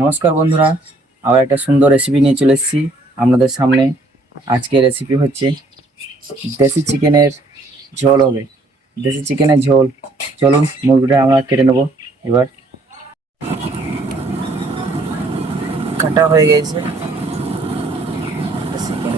নমস্কার বন্ধুরা, আবার একটা সুন্দর রেসিপি নিয়ে চলে এসেছি আপনাদের সামনে। আজকের রেসিপি হচ্ছে দেশি চিকেনের ঝোল হবে। দেশি চিকেনের ঝোল, চলুন মুরগিটা আমরা কেটে নেবো। এবার কাটা হয়ে গেছে চিকেন।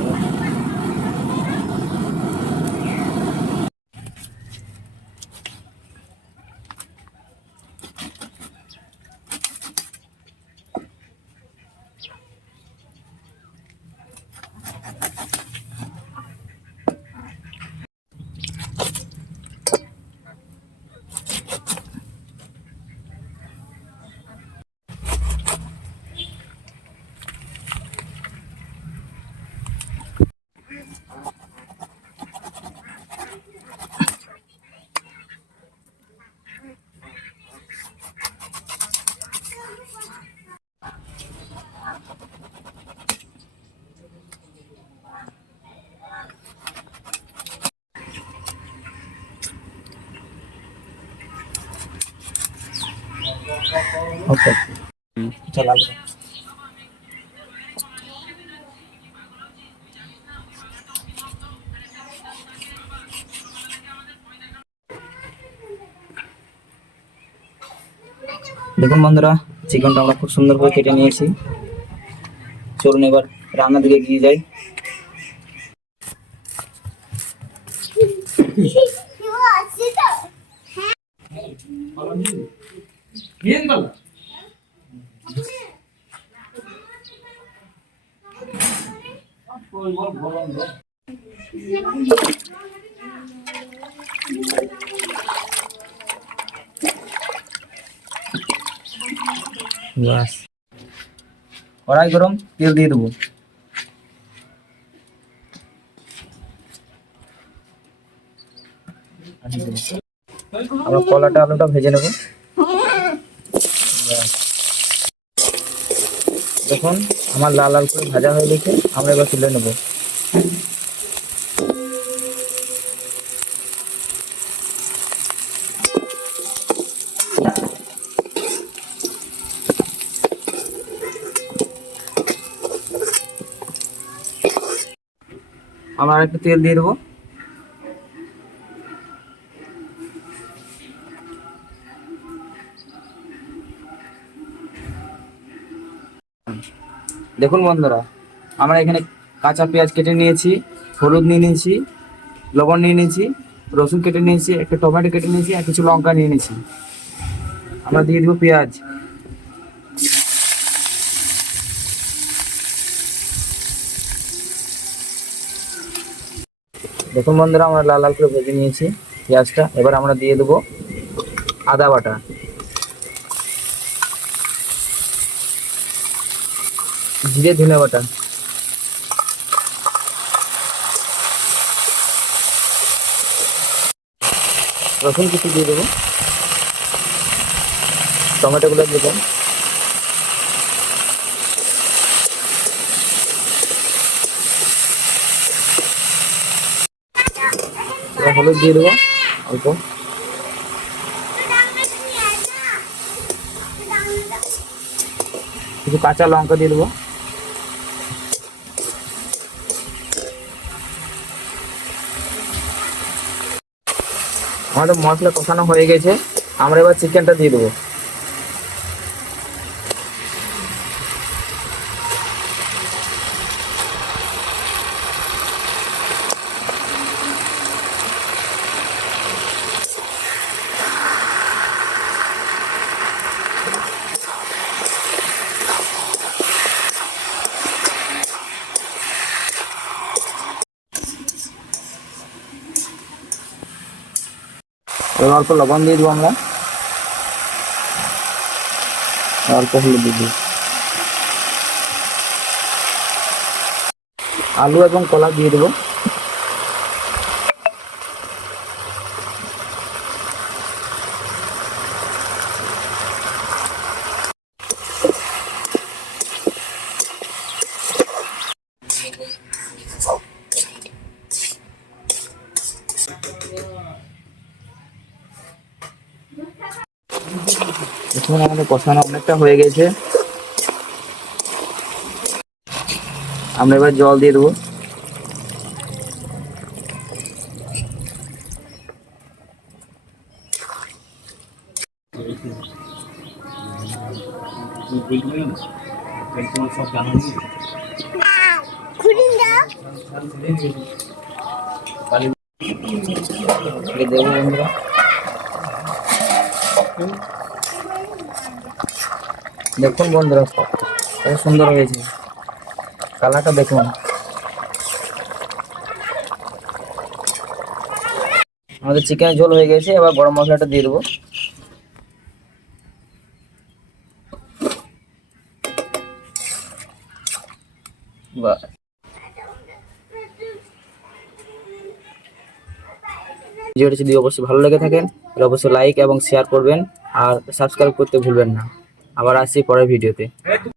ওকে, চল। দেখুন বন্ধুরা, চিকেনটা আমরা খুব সুন্দর করে কেটে নিয়েছি। চলুন এবার রান্নার দিকে এগিয়ে যাই। বাস, কড়াই গরম, তেল দিয়ে দেবো। আমরা কলাটা আলুটা ভেজে নেব। দেখুন আমার লাল লাল করে ভাজা হয়ে গেছে, আমরা এবার তুলে নেব। আমরা একটু তেল দিয়ে দেবো। দেখুন বন্ধুরা, আমরা এখানে কাঁচা পেঁয়াজ কেটে নিয়েছি, হলুদ নিয়ে নিয়েছি, লবণ নিয়ে নিয়েছি, রসুন কেটে নিয়েছি, একটা টমেটো কেটে নিয়েছি, আর কিছু লঙ্কা নিয়ে নিয়েছি। আমরা দিয়ে দেবো পেঁয়াজ। দেখুন বন্ধুরা, আমরা লাল লাল করে ভেজে নিয়েছি পেঁয়াজটা। এবার আমরা দিয়ে দেবো আদা বাটা, জিরে ধনে বাটা, রসুন কিছু দিয়ে দেবো, টমেটোগুলো দিয়ে দেবো, হলুদ দিয়ে দেবো অল্প, কিছু কাঁচা লঙ্কা দিয়ে দেবো। আমাদের মশলা কষানো হয়ে গেছে, আমরা এবার চিকেনটা দিয়ে দেবো। এবার অল্প লবণ দিয়ে দেবো আমরা, অল্প হলুদ দিয়ে দেবো। আলু এবং কলা দিয়ে দেবো। দেখুন আমাদের কষানো অনেকটা হয়ে গেছে, আমরা এবার জল দিয়ে দেবো। দেবো বন্ধুরা। দেখুন বন্ধুরা কত সুন্দর হয়েছে, কালারটা দেখুন। আমাদের চিকেন ঝোল হয়ে গেছে, এবার গরম মশলাটা দিয়ে দেবো। বাহ, ভিডিওটি যদি অবশ্যই ভালো লেগে থাকেন তাহলে অবশ্যই লাইক এবং শেয়ার করবেন আর সাবস্ক্রাইব করতে ভুলবেন না। আবার আসছি পরের ভিডিওতে।